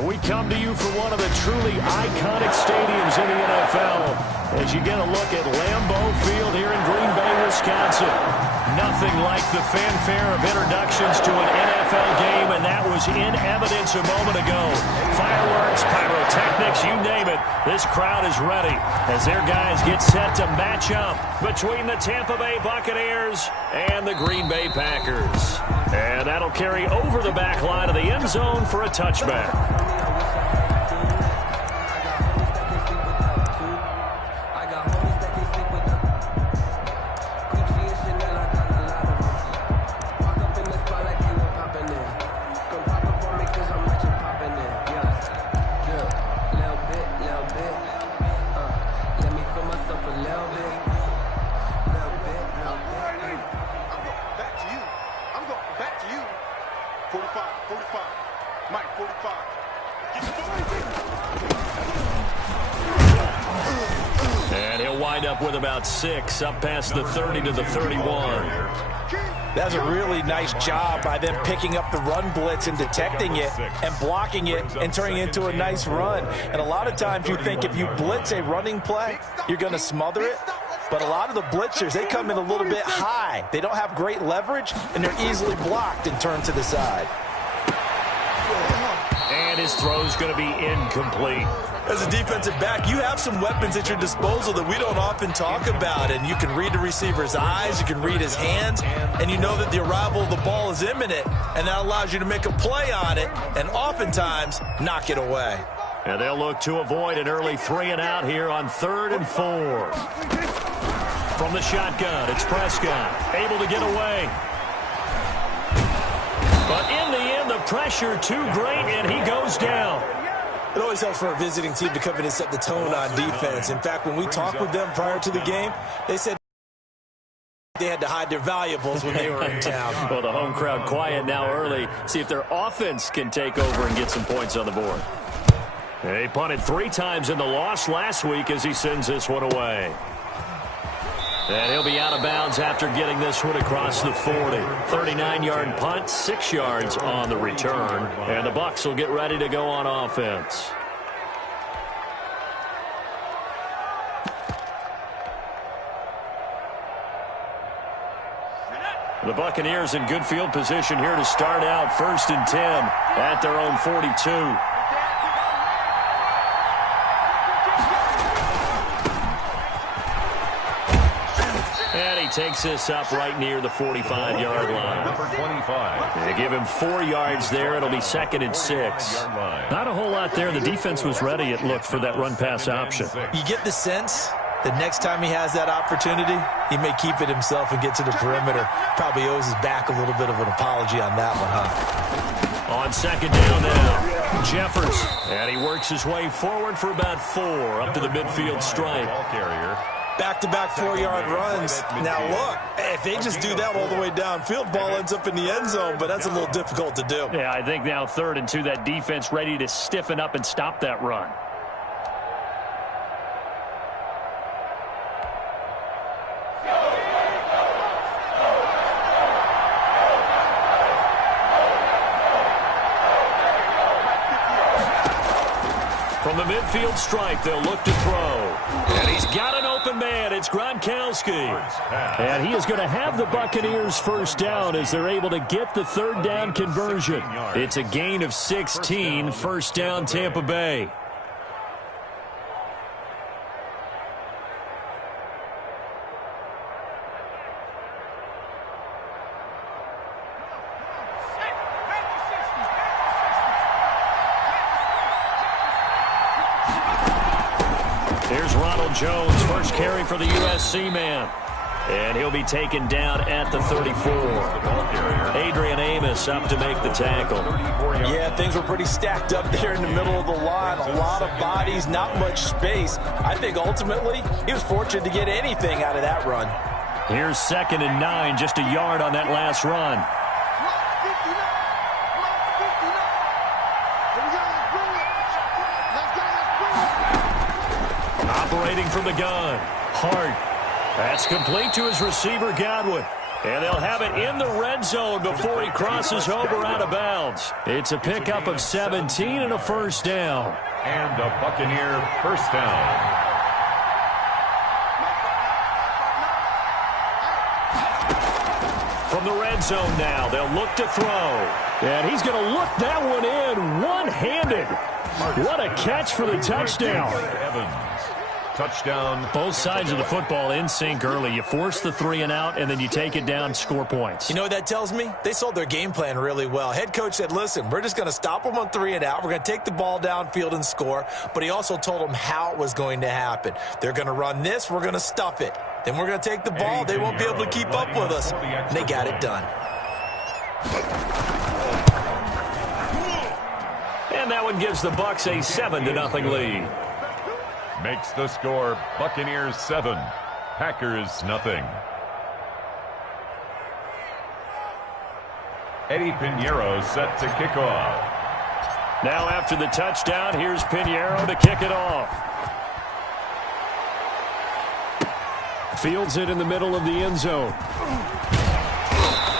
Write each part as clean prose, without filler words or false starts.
And we come to you from one of the truly iconic stadiums in the NFL as you get a look at Lambeau Field here in Green Bay, Wisconsin. Nothing like the fanfare of introductions to an NFL game, and that was in evidence a moment ago. Fireworks, pyrotechnics, you name it. This crowd is ready as their guys get set to match up between the Tampa Bay Buccaneers and the Green Bay Packers. And that'll carry over the back line of the end zone for a touchback. With about 6 up past the 30 to the 31. That's a really nice job by them picking up the run blitz and detecting it and blocking it and turning it into a nice run. And a lot of times you think if you blitz a running play, you're going to smother it. But a lot of the blitzers, they come in a little bit high. They don't have great leverage, and they're easily blocked and turned to the side. And his throw's going to be incomplete. As a defensive back, you have some weapons at your disposal that we don't often talk about. And you can read the receiver's eyes, you can read his hands, and you know that the arrival of the ball is imminent. And that allows you to make a play on it and oftentimes knock it away. And they'll look to avoid an early 3-and-out here on 3rd and 4. From the shotgun, it's Prescott, able to get away. But in the end, the pressure too great, and he goes down. It always helps for a visiting team to come in and set the tone on defense. In fact, when we talked with them prior to the game, they said they had to hide their valuables when they were in town. Well, the home crowd quiet now early. See if their offense can take over and get some points on the board. They punted 3 times in the loss last week as he sends this one away. And he'll be out of bounds after getting this one across the 40. 39-yard punt, 6 yards on the return. And the Bucs will get ready to go on offense. The Buccaneers in good field position here to start out 1st and 10 at their own 42. Takes this up right near the 45-yard line. Number 25. They give him 4 yards there. It'll be 2nd and 6. Not a whole lot there. The defense was ready, it looked, for that run-pass option. You get the sense that next time he has that opportunity, he may keep it himself and get to the perimeter. Probably owes his back a little bit of an apology on that one, huh? On 2nd down now, Jeffers. And he works his way forward for about 4 up to the midfield stripe. Ball carrier. Back-to-back 4-yard runs. Now, look, if they just do that all the way downfield, ball ends up in the end zone, but that's a little difficult to do. Yeah, I think now 3rd and 2, that defense ready to stiffen up and stop that run. From the midfield stripe, they'll look to throw. And he's got an open man. It's Gronkowski. And he is going to have the Buccaneers first down as they're able to get the 3rd down conversion. It's a gain of 16, 1st down Tampa Bay. Here's Ronald Jones, first carry for the USC man. And he'll be taken down at the 34. Adrian Amos up to make the tackle. Yeah, things were pretty stacked up there in the middle of the line. A lot of bodies, not much space. I think ultimately he was fortunate to get anything out of that run. Here's 2nd and 9, just a yard on that last run. Operating from the gun. Hart. That's complete to his receiver, Godwin. And they'll have it in the red zone before he crosses over out of bounds. It's a pickup of 17 and a first down. And a Buccaneer first down. From the red zone now, they'll look to throw. And he's going to look that one in one-handed. What a catch for the touchdown. Evans. Touchdown. Both sides of the football in sync early. You force the 3 and out, and then you take it down, score points. You know what that tells me? They sold their game plan really well. Head coach said, listen, we're just going to stop them on 3 and out. We're going to take the ball downfield and score. But he also told them how it was going to happen. They're going to run this. We're going to stuff it. Then we're going to take the ball. They won't be able to keep up with us. And they got it done. And that one gives the Bucs a 7-0 lead. Makes the score Buccaneers 7, Packers nothing. Eddie Pinheiro set to kick off. Now after the touchdown, here's Pinheiro to kick it off. Fields it in the middle of the end zone.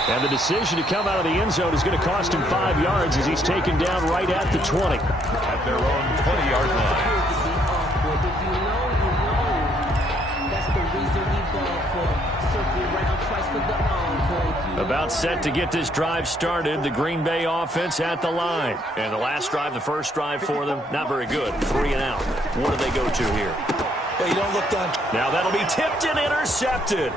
And the decision to come out of the end zone is going to cost him 5 yards as he's taken down right at the 20. At their own 20-yard line. About set to get this drive started, the Green Bay offense at the line. And the last drive, the first drive for them, not very good. 3 and out. What do they go to here? Well, you don't look down. Now that'll be tipped and intercepted.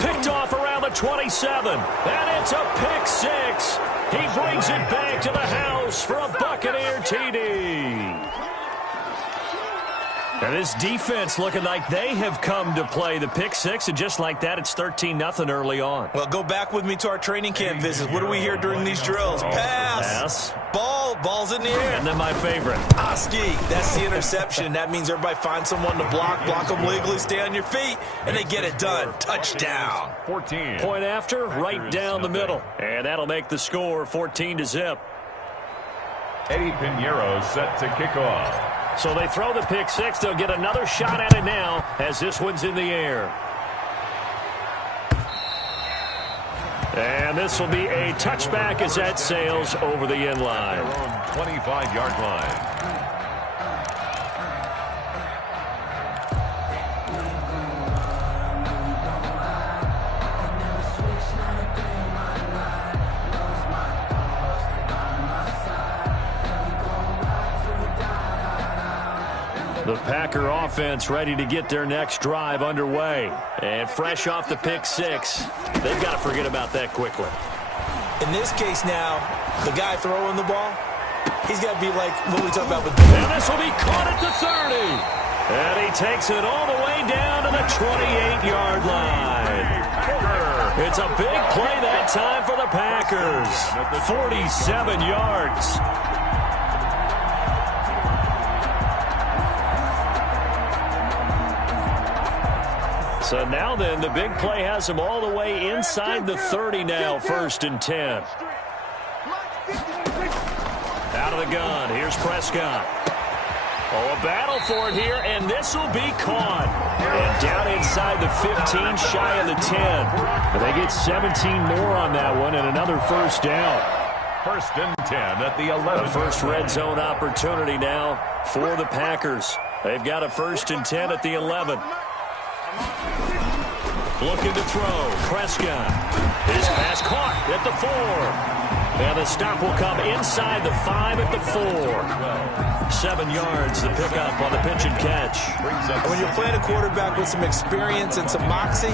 Picked off around the 27. And it's a pick 6. He brings it back to the house for a Buccaneer TD. And this defense looking like they have come to play the pick 6, and just like that, it's 13-0 early on. Well, go back with me to our training camp visits. What do we hear during these drills? Pass. Ball's in the air. And then my favorite. Oski. That's the interception. That means everybody finds someone to block them legally, stay on your feet, and they get it done. Touchdown. 14. Point after, right down the middle. And that'll make the score 14-0. Eddie Pinheiro set to kick off. So they throw the pick 6. They'll get another shot at it now as this one's in the air. And this will be a touchback as that sails over the end line. 25-yard line. The Packer offense ready to get their next drive underway. And fresh off the pick 6, they've got to forget about that quickly. In this case now, the guy throwing the ball, he's got to be like what we talked about with and this will be caught at the 30. And he takes it all the way down to the 28-yard line. It's a big play that time for the Packers. 47 yards. So now then, the big play has him all the way inside the 30 now, 1st and 10. Out of the gun, here's Prescott. Oh, a battle for it here, and this will be caught. And down inside the 15, shy of the 10. But they get 17 more on that one, and another first down. 1st and 10 at the 11. The first red zone opportunity now for the Packers. They've got a 1st and 10 at the 11. Looking to throw. Prescott. His pass caught at the 4. And the stop will come inside the 5 at the 4. 7 yards, the pickup on the pitch and catch. And when you're playing a quarterback with some experience and some moxie,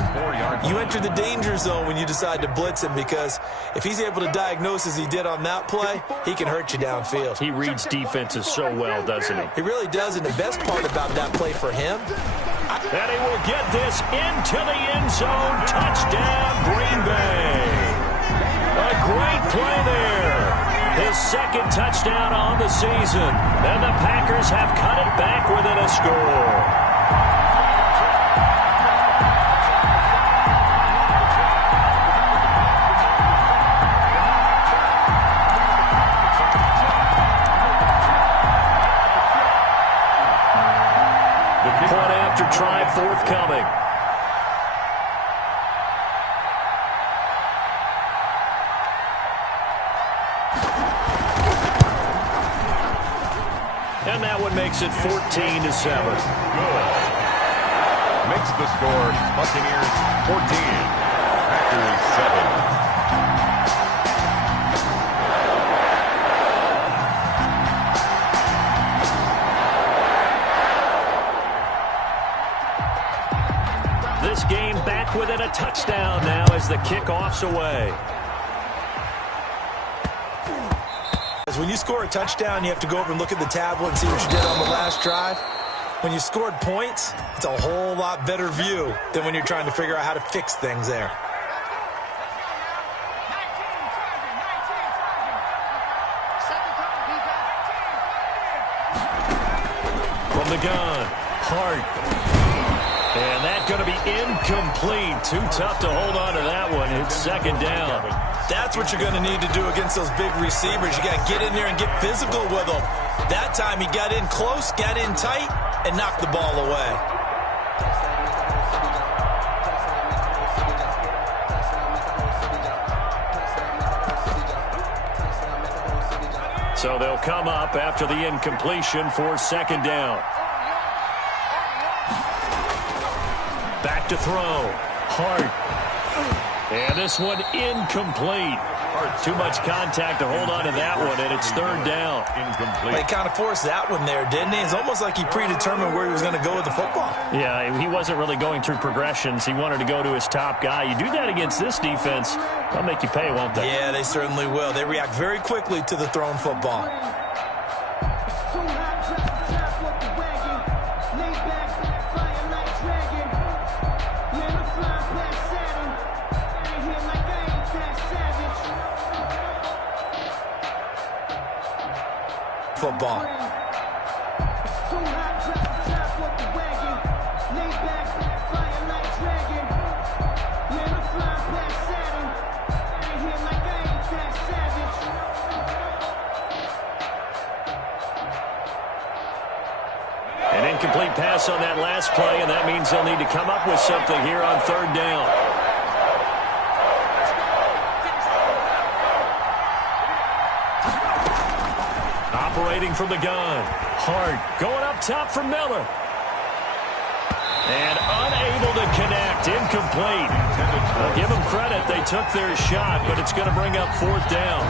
you enter the danger zone when you decide to blitz him, because if he's able to diagnose as he did on that play, he can hurt you downfield. He reads defenses so well, doesn't he? He really does, and the best part about that play for him, and he will get this into the end zone. Touchdown, Green Bay. A great play there. His 2nd touchdown on the season. And the Packers have cut it back within a score. Point after try forthcoming. And that one makes it 14-7. Good. Makes the score Buccaneers 14, Packers 7. This game back within a touchdown now as the kickoff's away. When you score a touchdown, you have to go over and look at the tablet and see what you did on the last drive. When you scored points, it's a whole lot better view than when you're trying to figure out how to fix things there. From the gun, Hart. And that's going to be incomplete. Too tough to hold on to that one. It's second down. That's what you're going to need to do against those big receivers. You got to get in there and get physical with them. That time he got in close, got in tight, and knocked the ball away. So they'll come up after the incompletion for second down. Back to throw. Hart. And this one incomplete. Too much contact to hold on to that one, and it's third down. Incomplete. He kind of forced that one there, didn't he? It's almost like he predetermined where he was going to go with the football. Yeah, he wasn't really going through progressions. He wanted to go to his top guy. You do that against this defense, they'll make you pay, won't they? Yeah, they certainly will. They react very quickly to the thrown football. Football. An incomplete pass on that last play, and that means they'll need to come up with something here on third down. Operating from the gun. Hart going up top for Miller. And unable to connect. Incomplete. I'll give them credit. They took their shot, but it's going to bring up fourth down.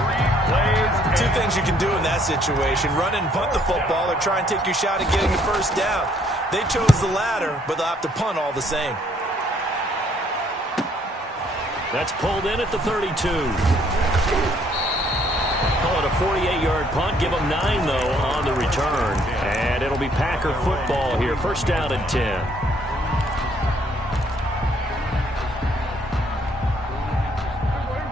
Two things you can do in that situation. Run and punt the football or try and take your shot at getting the first down. They chose the latter, but they'll have to punt all the same. That's pulled in at the 32. Call it a 48-yard punt. Give them 9, though, on the return. And it'll be Packer football here. First down and 10.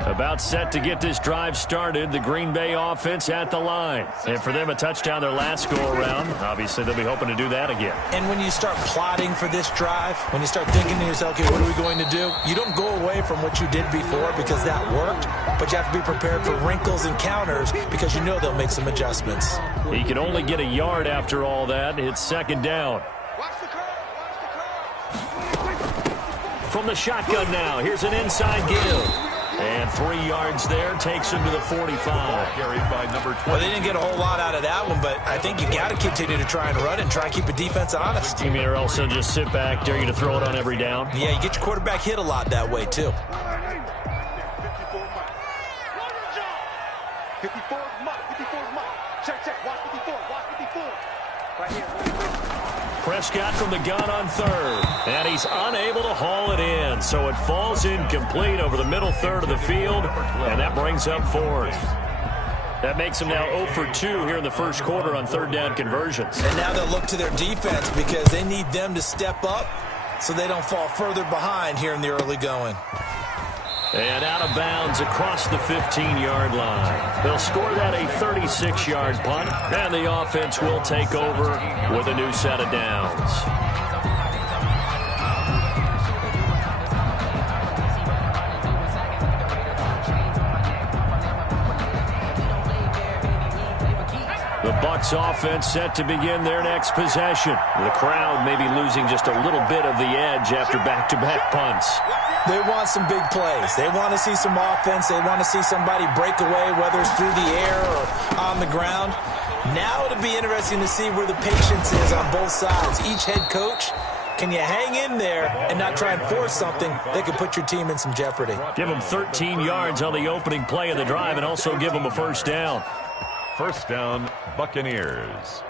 About set to get this drive started. The Green Bay offense at the line. And for them, a touchdown their last go-around. Obviously, they'll be hoping to do that again. And when you start plotting for this drive, when you start thinking to yourself, okay, what are we going to do? You don't go away from what you did before because that worked, but you have to be prepared for wrinkles and counters because you know they'll make some adjustments. He can only get a yard after all that. It's second down. From the shotgun now, here's an inside give. And 3 yards there, takes him to the 45. Carried by number 20. Well, they didn't get a whole lot out of that one, but I think you got to continue to try and run and try and keep the defense honest. You mean or else they'll just sit back, dare you to throw it on every down? Yeah, you get your quarterback hit a lot that way, too. 54 check, watch 54, right here. Prescott from the gun on third, and he's unable to haul it in, so it falls incomplete over the middle third of the field, and that brings up fourth. That makes them now 0 for 2 here in the first quarter on third down conversions. And now they'll look to their defense because they need them to step up so they don't fall further behind here in the early going. And out of bounds across the 15-yard line. They'll score that a 36-yard punt, and the offense will take over with a new set of downs. The Bucs offense set to begin their next possession. The crowd may be losing just a little bit of the edge after back-to-back punts. They want some big plays. They want to see some offense. They want to see somebody break away, whether it's through the air or on the ground. Now it'll be interesting to see where the patience is on both sides. Each head coach, can you hang in there and not try and force something that could put your team in some jeopardy? Give them 13 yards on the opening play of the drive and also give them a first down. First down, Buccaneers.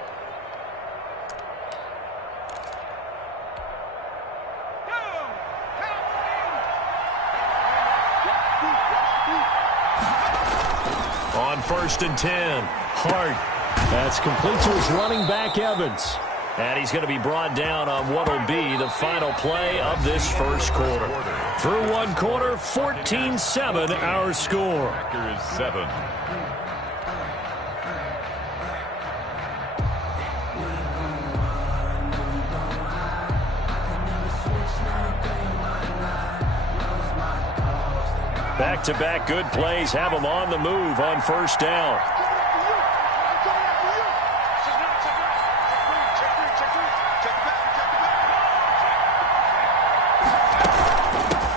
On 1st and 10, Hart. That's complete to his running back, Evans. And he's going to be brought down on what will be the final play of this first quarter. Through one quarter, 14-7 our score. Packers 7. Back-to-back good plays have them on the move on first down.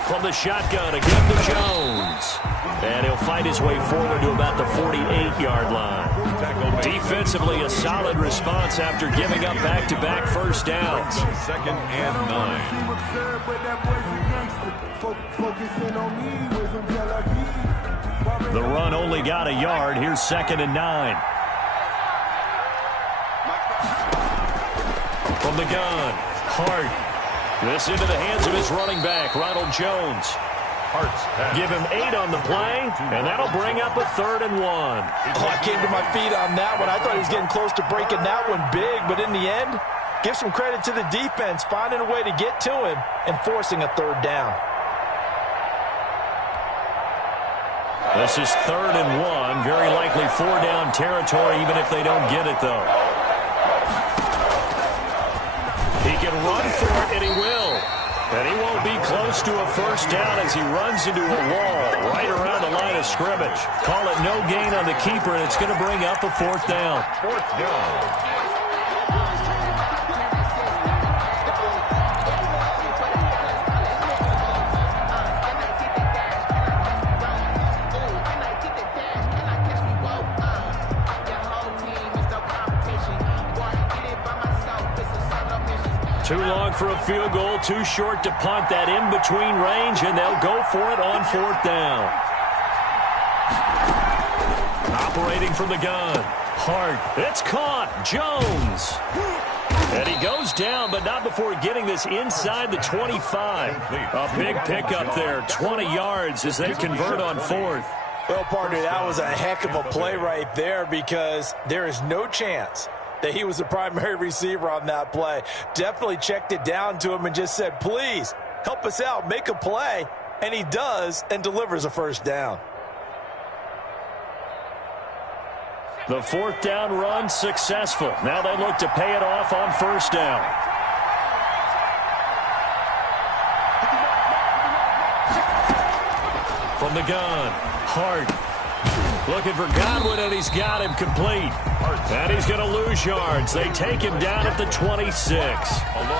From the shotgun again to Jones. And he'll fight his way forward to about the 48-yard line. Defensively, a solid response after giving up back-to-back first downs. 2nd and 9. The run only got a yard. Here's 2nd and 9. From the gun, Hart. This into the hands of his running back, Ronald Jones. Give him 8 on the play, and that'll bring up a 3rd and 1. Oh, I came to my feet on that one. I thought he was getting close to breaking that one big, but in the end, give some credit to the defense, finding a way to get to him and forcing a 3rd down. This is 3rd and 1, very likely 4-down territory, even if they don't get it, though. He can run for it, and he will. And he won't be close to a first down as he runs into a wall right around the line of scrimmage. Call it no gain on the keeper, and it's going to bring up a 4th down. 4th down. Too long for a field goal, too short to punt. That in-between range, and they'll go for it on 4th down. Operating from the gun. Hart. It's caught. Jones. And he goes down, but not before getting this inside the 25. A big pickup there, 20 yards as they convert on 4th. Well, partner, that was a heck of a play right there because there is no chance that he was the primary receiver on that play. Definitely checked it down to him and just said, please, help us out, make a play. And he does and delivers a first down. The 4th down run successful. Now they look to pay it off on first down. From the gun, Hart. Looking for Godwin, and he's got him complete. And he's going to lose yards. They take him down at the 26.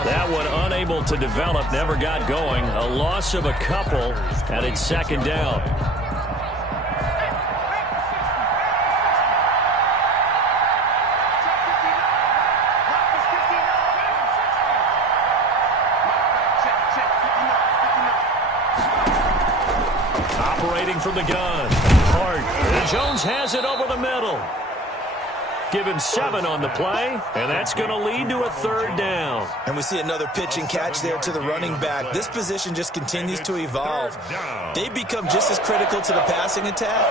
That one unable to develop, never got going. A loss of a couple, and it's 2nd down. Operating from the gun. Hart. And Jones has it over the middle. Give him 7 on the play, and that's going to lead to a 3rd down. And we see another pitch and catch there to the running back. This position just continues to evolve. They become just as critical to the passing attack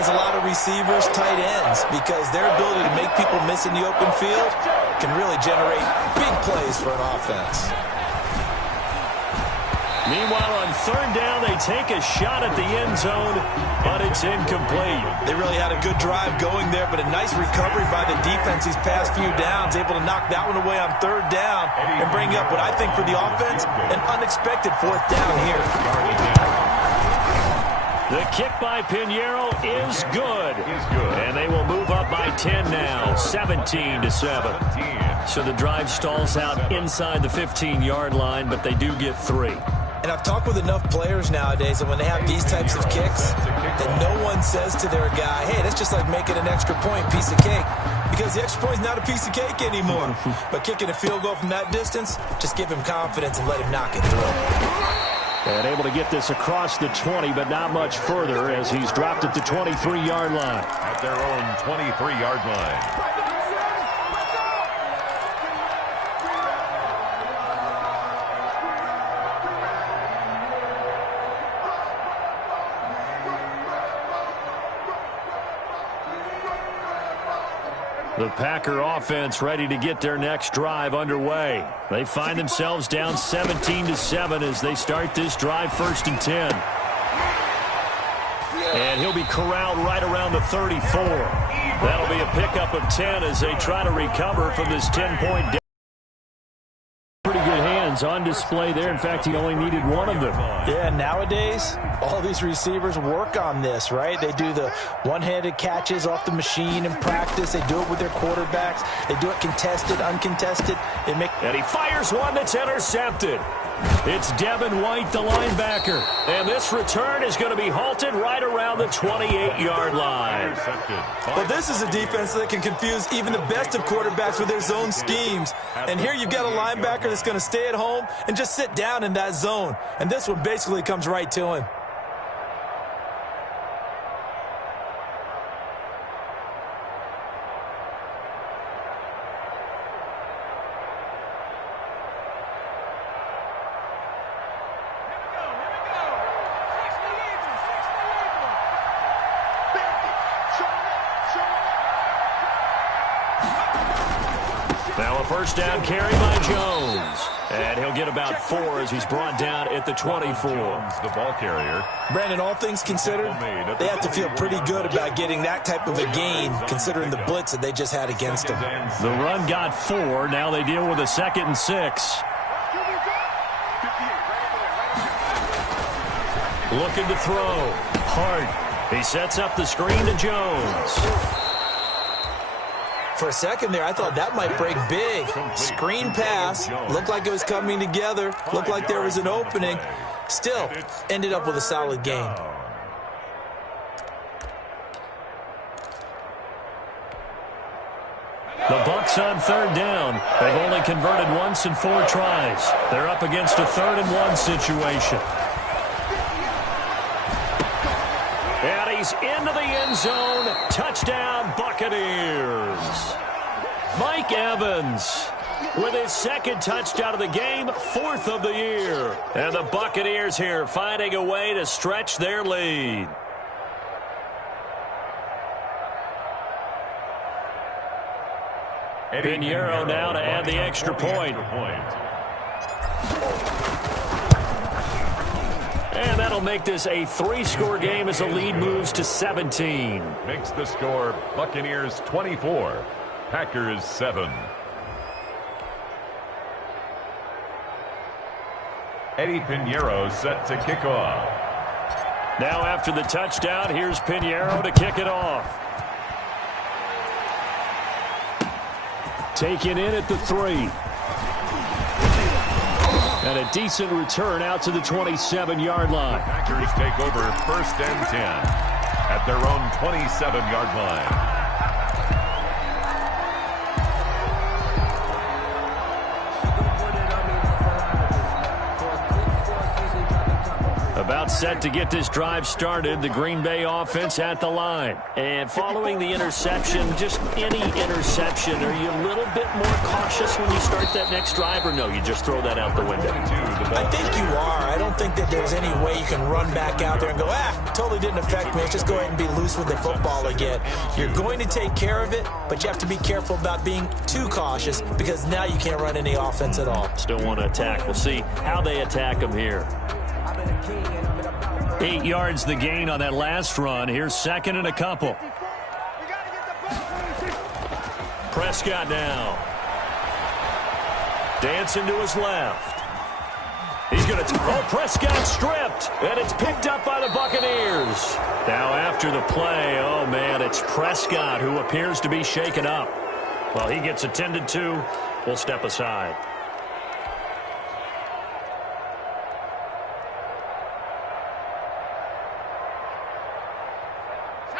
as a lot of receivers, tight ends, because their ability to make people miss in the open field can really generate big plays for an offense. Meanwhile, on 3rd down, they take a shot at the end zone, but it's incomplete. They really had a good drive going there, but a nice recovery by the defense these past few downs, able to knock that one away on 3rd down and bring up what I think for the offense, an unexpected 4th down here. The kick by Pinheiro is good. And they will move up by 10 now, 17-7. So the drive stalls out inside the 15-yard line, but they do get 3. And I've talked with enough players nowadays that when they have these types of kicks, that no one says to their guy, hey, that's just like making an extra point, piece of cake. because the extra point is not a piece of cake anymore. But kicking a field goal from that distance, just give him confidence and let him knock it through. And able to get this across the 20, but not much further as he's dropped at the 23-yard line. At their own 23-yard line. The Packer offense ready to get their next drive underway. They find themselves down 17-7 as they start this drive 1st and 10. And he'll be corralled right around the 34. That'll be a pickup of 10 as they try to recover from this 10-point down. Pretty good hands on display there. In fact, he only needed one of them. Yeah, nowadays, all these receivers work on this, right? They do the one-handed catches off the machine in practice. They do it with their quarterbacks. They do it contested, uncontested. And he fires one that's intercepted. It's Devin White, the linebacker. And this return is going to be halted right around the 28-yard line. Well, this is a defense that can confuse even the best of quarterbacks with their zone schemes. And here you've got a linebacker that's going to stay at home and just sit down in that zone. And this one basically comes right to him. Now a first down carry by Jones. And he'll get about 4 as he's brought down at the 24. The ball carrier. Brandon, all things considered, they have to feel pretty good about getting that type of a gain considering the blitz that they just had against them. The run got 4. Now they deal with a 2nd and 6. Looking to throw. Hart. He sets up the screen to Jones. For a second there, I thought that might break big. Screen pass. Looked like it was coming together. Looked like there was an opening. Still, ended up with a solid gain. The Bucs on 3rd down. They've only converted once in 4 tries. They're up against a 3rd and 1 situation. And he's into the end zone. Touchdown, Buccaneers. Mike Evans with his 2nd touchdown of the game, 4th of the year. And the Buccaneers here finding a way to stretch their lead. Pinheiro now to add the extra point. And that'll make this a 3-score game as the lead moves to 17. Makes the score Buccaneers 24, Packers 7. Eddie Pinheiro set to kick off. Now after the touchdown, here's Pinheiro to kick it off. Taken in at the 3. And a decent return out to the 27-yard line. Packers take over 1st and 10 at their own 27-yard line. About set to get this drive started, the Green Bay offense at the line. And following the interception, just any interception, are you a little bit more cautious when you start that next drive, or no, you just throw that out the window? I think you are. I don't think that there's any way you can run back out there and go, totally didn't affect me. Let's just go ahead and be loose with the football again. You're going to take care of it, but you have to be careful about being too cautious because now you can't run any offense at all. Still want to attack. We'll see how they attack them here. 8 yards the gain on that last run. Here's 2nd and a couple. Prescott now. Dancing to his left. He's going to... Prescott stripped. And it's picked up by the Buccaneers. Now after the play, oh, man, it's Prescott who appears to be shaken up. Well, he gets attended to. We'll step aside.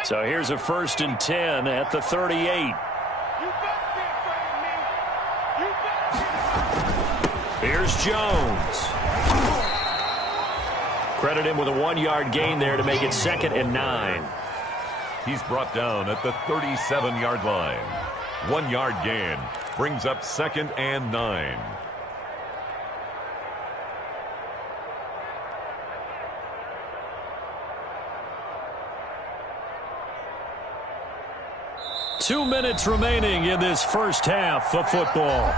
So here's a 1st and 10 at the 38. Here's Jones. Credit him with a 1-yard gain there to make it 2nd and 9. He's brought down at the 37-yard line. 1-yard gain brings up 2nd and 9. Two minutes remaining in this first half of football.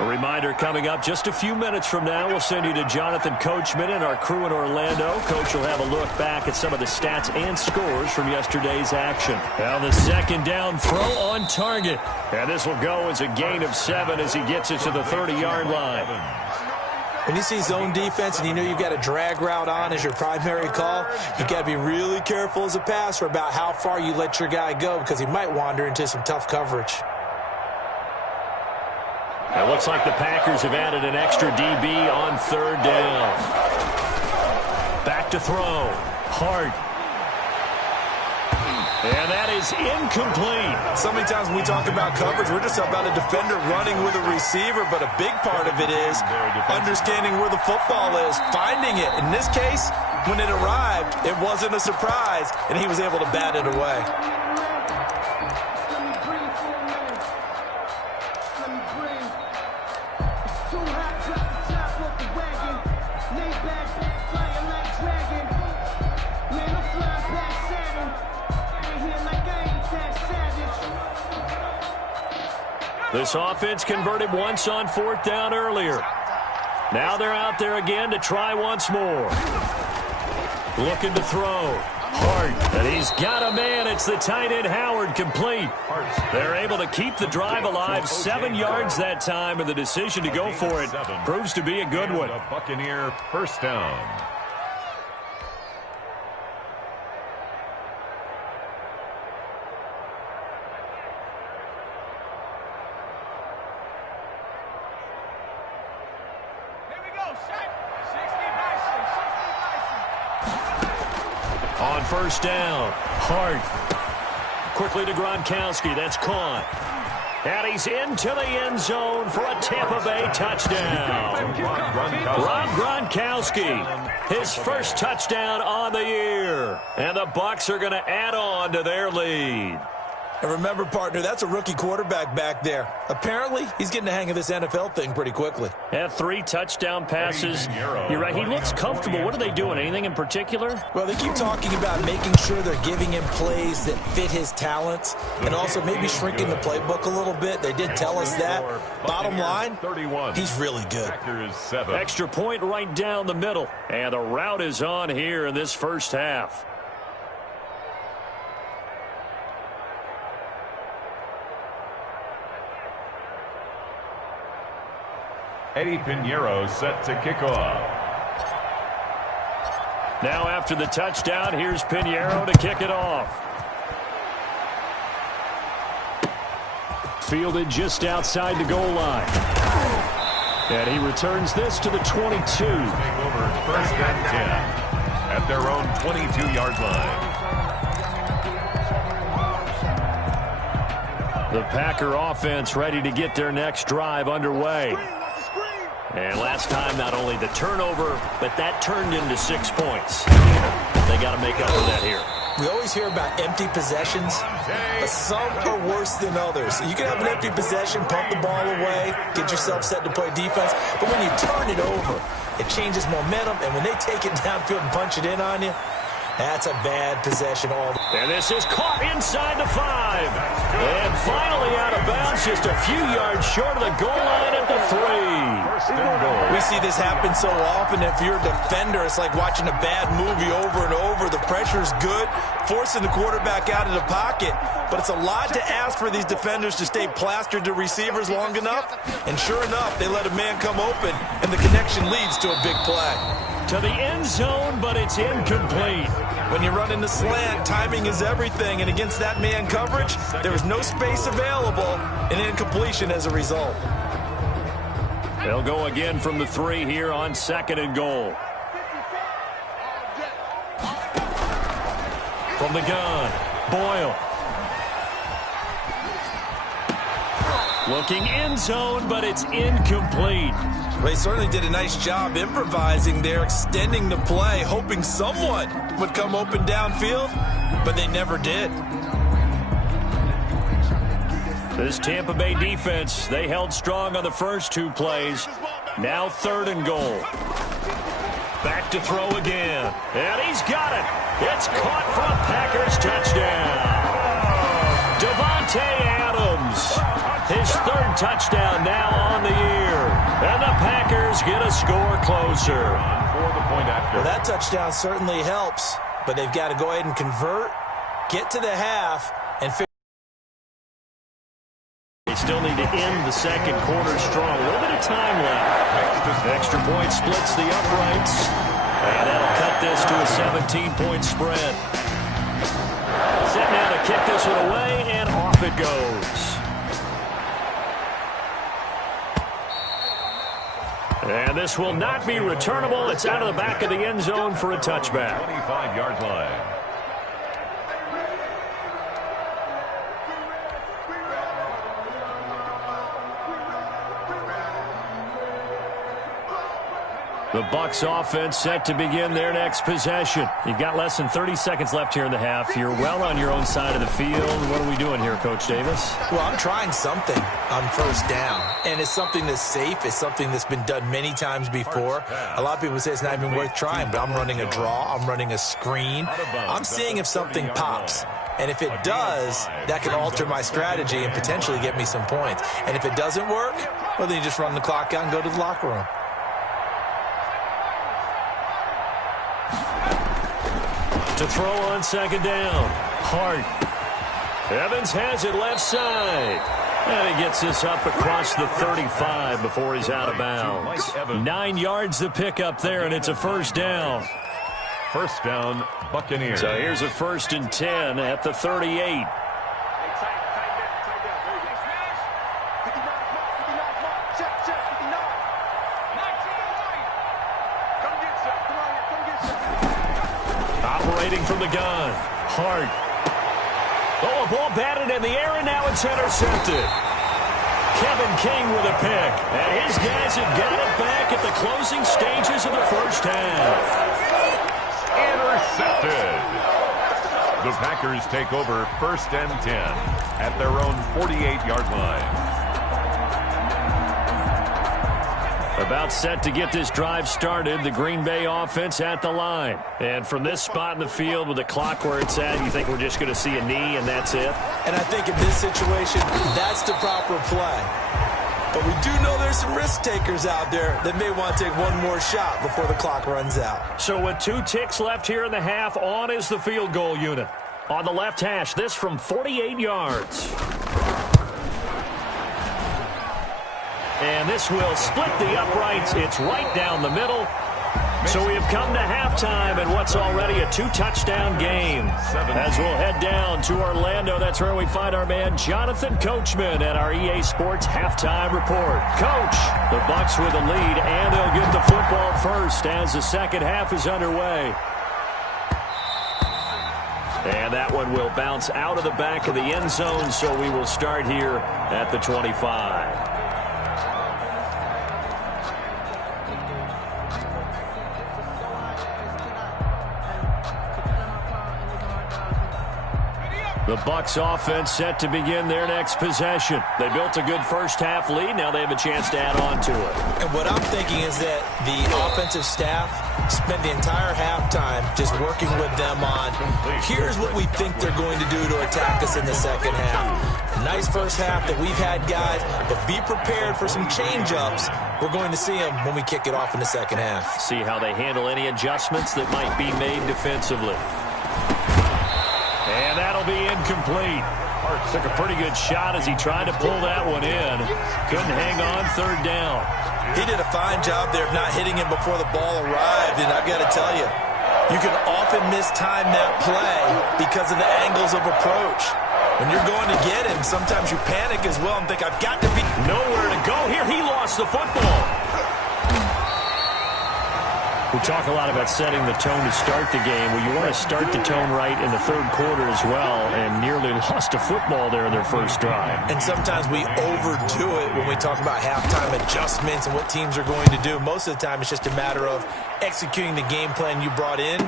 A reminder coming up just a few minutes from now. We'll send you to Jonathan Coachman and our crew in Orlando. Coach will have a look back at some of the stats and scores from yesterday's action. Now the 2nd down throw on target. And this will go as a gain of 7 as he gets it to the 30-yard line. When you see zone defense and you know you've got a drag route on as your primary call, you've got to be really careful as a passer about how far you let your guy go because he might wander into some tough coverage. It looks like the Packers have added an extra DB on 3rd down. Back to throw. Hart. And that is incomplete. So many times when we talk about coverage, we're just about a defender running with a receiver, but a big part of it is understanding where the football is, finding it. In this case, when it arrived, it wasn't a surprise, and he was able to bat it away. This offense converted once on 4th down earlier. Now they're out there again to try once more. Looking to throw. Hart. And he's got a man. It's the tight end Howard, complete. They're able to keep the drive alive. 7 yards that time, and the decision to go for it proves to be a good one. A Buccaneer first down. On 1st down, Hart. Quickly to Gronkowski. That's caught. And he's into the end zone for a Tampa Bay touchdown. Rob Gronkowski, his first touchdown on the year. And the Bucs are going to add on to their lead. And remember, partner, that's a rookie quarterback back there. Apparently, he's getting the hang of this NFL thing pretty quickly. Had 3 touchdown passes. You're right, he looks comfortable. What are they doing? Anything in particular? Well, they keep talking about making sure they're giving him plays that fit his talents and also maybe shrinking the playbook a little bit. They did tell us that. Bottom line, he's really good. Extra point right down the middle. And the route is on here in this first half. Eddie Pinheiro set to kick off. Now after the touchdown, here's Pinheiro to kick it off. Fielded just outside the goal line. And he returns this to the 22. Take over 1st and 10 at their own 22-yard line. The Packer offense ready to get their next drive underway. And last time, not only the turnover, but that turned into 6 points. They got to make up for that here. We always hear about empty possessions, but some are worse than others. You can have an empty possession, pump the ball away, get yourself set to play defense, but when you turn it over, it changes momentum, and when they take it downfield and punch it in on you, that's a bad possession. And this is caught inside the 5. And finally out of bounds, just a few yards short of the goal line at the 3. We see this happen so often. If you're a defender, it's like watching a bad movie over and over. The pressure's good, forcing the quarterback out of the pocket. But it's a lot to ask for these defenders to stay plastered to receivers long enough. And sure enough, they let a man come open, and the connection leads to a big play. To the end zone, but it's incomplete. When you run in the slant, timing is everything, and against that man coverage, there is no space available, and incompletion as a result. They'll go again from the 3 here on 2nd and goal. From the gun, Boyle. Looking end zone, but it's incomplete. Well, he certainly did a nice job improvising there, extending the play, hoping someone would come open downfield, but they never did. This Tampa Bay defense, they held strong on the first 2 plays. Now 3rd and goal. Back to throw again. And he's got it. It's caught for a Packers touchdown. Davante Adams. His 3rd touchdown now on the year. And the Packers get a score closer. For the point after. Well, that touchdown certainly helps, but they've got to go ahead and convert, get to the half, and figure. They still need to end the second quarter strong. A little bit of time left. Extra point splits the uprights. And that'll cut this to a 17-point spread. Set now to kick this one away, and off it goes. And this will not be returnable. It's out of the back of the end zone for a touchback. 25-yard line. The Bucs offense set to begin their next possession. You've got less than 30 seconds left here in the half. You're well on your own side of the field. What are we doing here, Coach Davis? Well, I'm trying something on first down, and it's something that's safe. It's something that's been done many times before. A lot of people say it's not even worth trying, but I'm running a draw. I'm running a screen. I'm seeing if something pops. And if it does, that can alter my strategy and potentially get me some points. And if it doesn't work, well, then you just run the clock out and go to the locker room. To throw on second down. Hart. Evans has it left side. And he gets this up across the 35 before he's out of bounds. 9 yards to pick up there, and it's a first down. First down, Buccaneers. So here's a 1st and 10 at the 38. Operating from the gun. Hart. Oh, a ball batted in the air, and now it's intercepted. Kevin King with a pick. And his guys have got it back at the closing stages of the first half. Intercepted. The Packers take over 1st and 10 at their own 48-yard line. About set to get this drive started, the Green Bay offense at the line. And from this spot in the field with the clock where it's at, you think we're just going to see a knee and that's it? And I think in this situation, that's the proper play. But we do know there's some risk takers out there that may want to take one more shot before the clock runs out. So with 2 ticks left here in the half, on is the field goal unit. On the left hash, this from 48 yards. And this will split the uprights. It's right down the middle. So we have come to halftime in what's already a 2-touchdown game. As we'll head down to Orlando, that's where we find our man Jonathan Coachman at our EA Sports Halftime Report. Coach, the Bucs with a lead, and they'll get the football first as the second half is underway. And that one will bounce out of the back of the end zone, so we will start here at the 25. The Bucs offense set to begin their next possession. They built a good first half lead. Now they have a chance to add on to it. And what I'm thinking is that the offensive staff spent the entire halftime just working with them on, here's what we think they're going to do to attack us in the second half. Nice first half that we've had, guys, but be prepared for some change-ups. We're going to see them when we kick it off in the second half. See how they handle any adjustments that might be made defensively. And that'll be incomplete. Hart took a pretty good shot as he tried to pull that one in. Couldn't hang on third down. He did a fine job there of not hitting him before the ball arrived, and I've got to tell you, you can often mistime that play because of the angles of approach. When you're going to get him, sometimes you panic as well and think, I've got to be... Nowhere to go here. He lost the football. We talk a lot about setting the tone to start the game. Well, you want to start the tone right in the third quarter as well, and nearly lost a football there in their first drive. And sometimes we overdo it when we talk about halftime adjustments and what teams are going to do. Most of the time, it's just a matter of executing the game plan you brought in.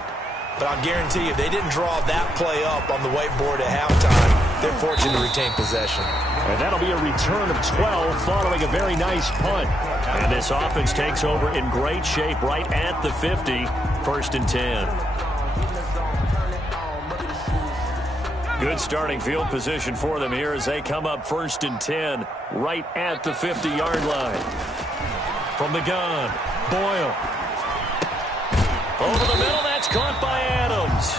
But I'll guarantee you, if they didn't draw that play up on the whiteboard at halftime, they're fortunate to retain possession. And that'll be a return of 12 following a very nice punt. And this offense takes over in great shape right at the 50, first and 10. Good starting field position for them here as they come up first and 10 right at the 50-yard line. From the gun, Boyle. Over the middle, that's caught by Adams.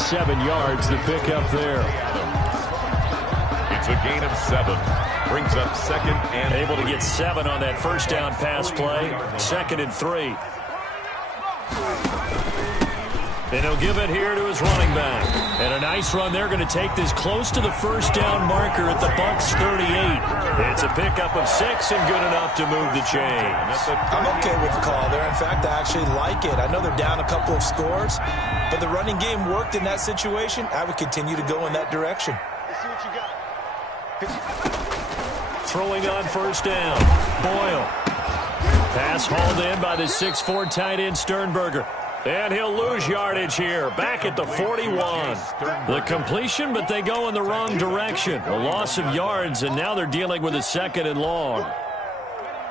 7 yards, the pickup there. It's a gain of 7. Brings up second and able to get 7 on that first down pass play. Second and 3. And he'll give it here to his running back. And a nice run. They're going to take this close to the first down marker at the Bucs 38. It's a pickup of 6 and good enough to move the chains. I'm okay with the call there. In fact, I actually like it. I know they're down a couple of scores, but the running game worked in that situation. I would continue to go in that direction. Let's see what you got. Throwing on first down. Boyle. Pass hauled in by the 6'4" tight end Sternberger. And he'll lose yardage here, back at the 41. The completion, but they go in the wrong direction. A loss of yards, and now they're dealing with a second and long.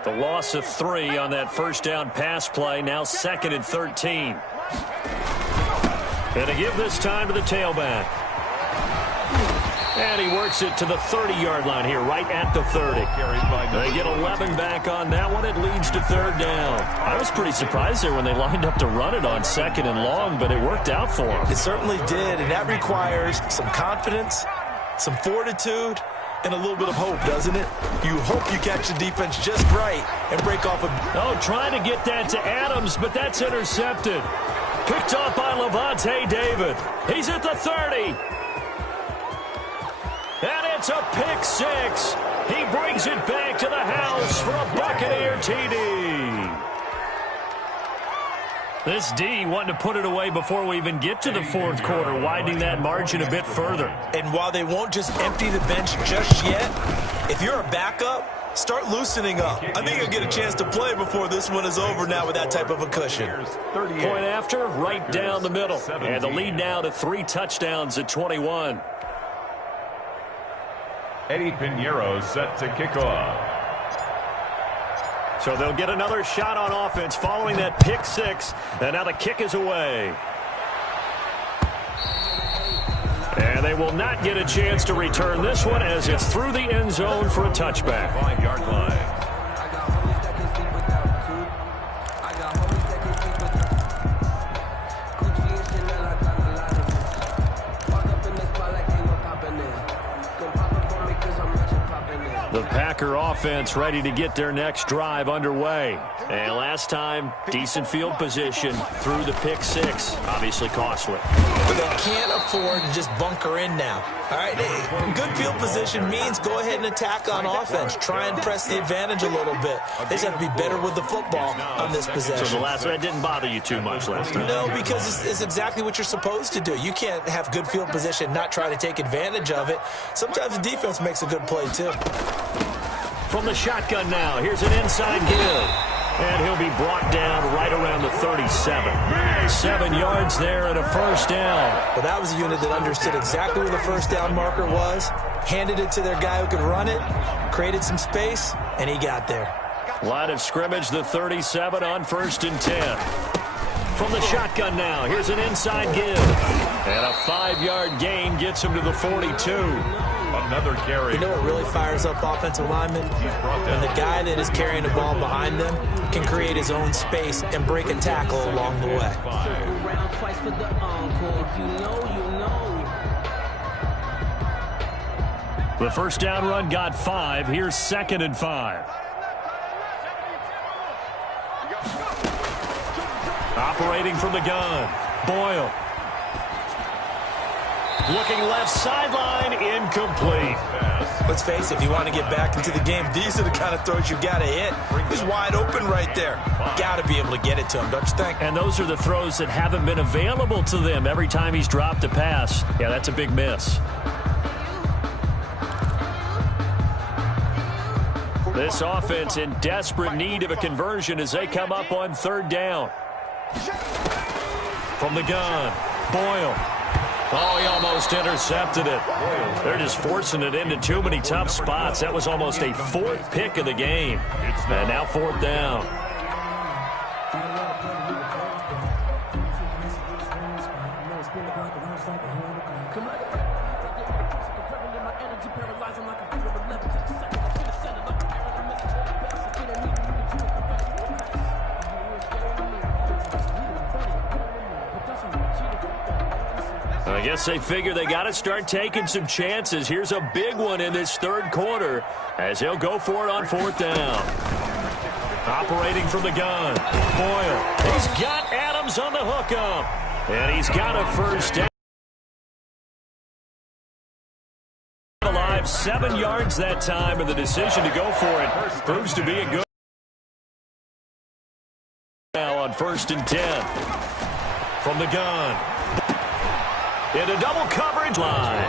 The loss of 3 on that first down pass play, now second and 13. And to give this time to the tailback. And he works it to the 30-yard line here, right at the 30. They get 11 back on that one. It leads to third down. I was pretty surprised there when they lined up to run it on second and long, but it worked out for them. It certainly did, and that requires some confidence, some fortitude, and a little bit of hope, doesn't it? You hope you catch the defense just right and break off a... Oh, trying to get that to Adams, but that's intercepted. Picked off by Levante David. He's at the 30. And it's a pick 6. He brings it back to the house for a Buccaneer TD. This D wanting to put it away before we even get to the fourth quarter, widening that margin a bit further. And while they won't just empty the bench just yet, if you're a backup, start loosening up. I think you'll get a chance to play before this one is over now with that type of a cushion. Point after, right down the middle. And the lead now to 3 touchdowns at 21. Eddie Pinheiro set to kick off. So they'll get another shot on offense following that pick 6. And now the kick is away. And they will not get a chance to return this one as it's through the end zone for a touchback. 5-yard line. The Packer offense ready to get their next drive underway. And last time, decent field position through the pick 6. Obviously costly. But they can't afford to just bunker in now. All right, good field position means go ahead and attack on offense. Try and press the advantage a little bit. They just have to be better with the football on this possession. So the last one didn't bother you too much last time? No, because it's exactly what you're supposed to do. You can't have good field position, not try to take advantage of it. Sometimes the defense makes a good play, too. From the shotgun now, here's an inside give. And he'll be brought down right around the 37. 7 yards there and a first down. Well, that was a unit that understood exactly where the first down marker was, handed it to their guy who could run it, created some space, and he got there. Line of scrimmage, the 37 on first and 10. From the shotgun now, here's an inside give. And a 5-yard gain gets him to the 42. Another carry. You know what really fires up offensive linemen? When the guy that is carrying the ball behind them can create his own space and break a tackle along the way. The first down run got 5. Here's second and 5. Operating from the gun, Boyle. Looking left sideline, incomplete. Let's face it, if you want to get back into the game, these are the kind of throws you got to hit. He's wide open right there. Got to be able to get it to him, don't you think? And those are the throws that haven't been available to them every time he's dropped a pass. Yeah, that's a big miss. This offense in desperate need of a conversion as they come up on third down. From the gun, Boyle. Oh, he almost intercepted it. They're just forcing it into too many tough spots. That was almost a fourth pick of the game. And now fourth down. I guess they figure they got to start taking some chances. Here's a big one in this third quarter as he'll go for it on fourth down. Operating from the gun, Boyle. He's got Adams on the hookup, and he's got a first down. Alive, 7 yards that time, and the decision to go for it proves to be a good now on 1st and 10. From the gun. In a double coverage line.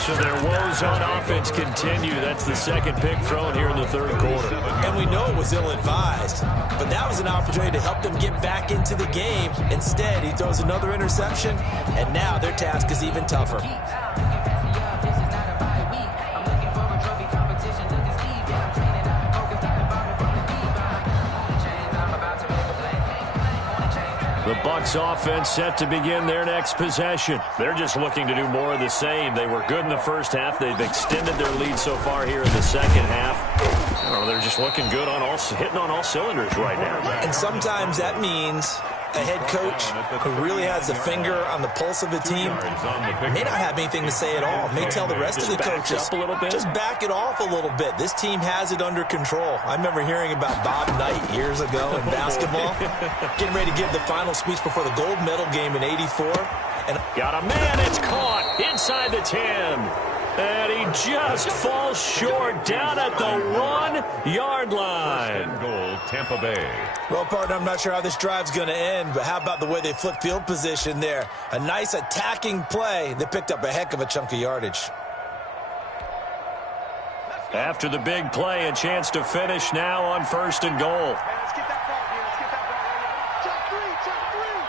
So their woes on offense continue. That's the second pick thrown here in the third quarter. And we know it was ill-advised, but that was an opportunity to help them get back into the game. Instead, he throws another interception, and now their task is even tougher. The Bucs offense set to begin their next possession. They're just looking to do more of the same. They were good in the first half. They've extended their lead so far here in the second half. I don't know, they're just looking good on hitting on all cylinders right now. And sometimes that means a head coach who really has a finger on the pulse of the team may not have anything to say at all. May tell the rest of the coaches, just back it off a little bit. This team has it under control. I remember hearing about Bob Knight years ago in basketball, getting ready to give the final speech before the gold medal game in '84. And got a man, it's caught inside the 10. And he just falls short down at the 1-yard line. Goal, Tampa Bay. Well, partner, I'm not sure how this drive's going to end, but how about the way they flipped field position there? A nice attacking play. They picked up a heck of a chunk of yardage. After the big play, a chance to finish now on 1st and goal. Let's get that ball, man. Let's get that ball right now. Check three, check three.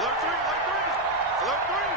Alert three, alert three, alert three.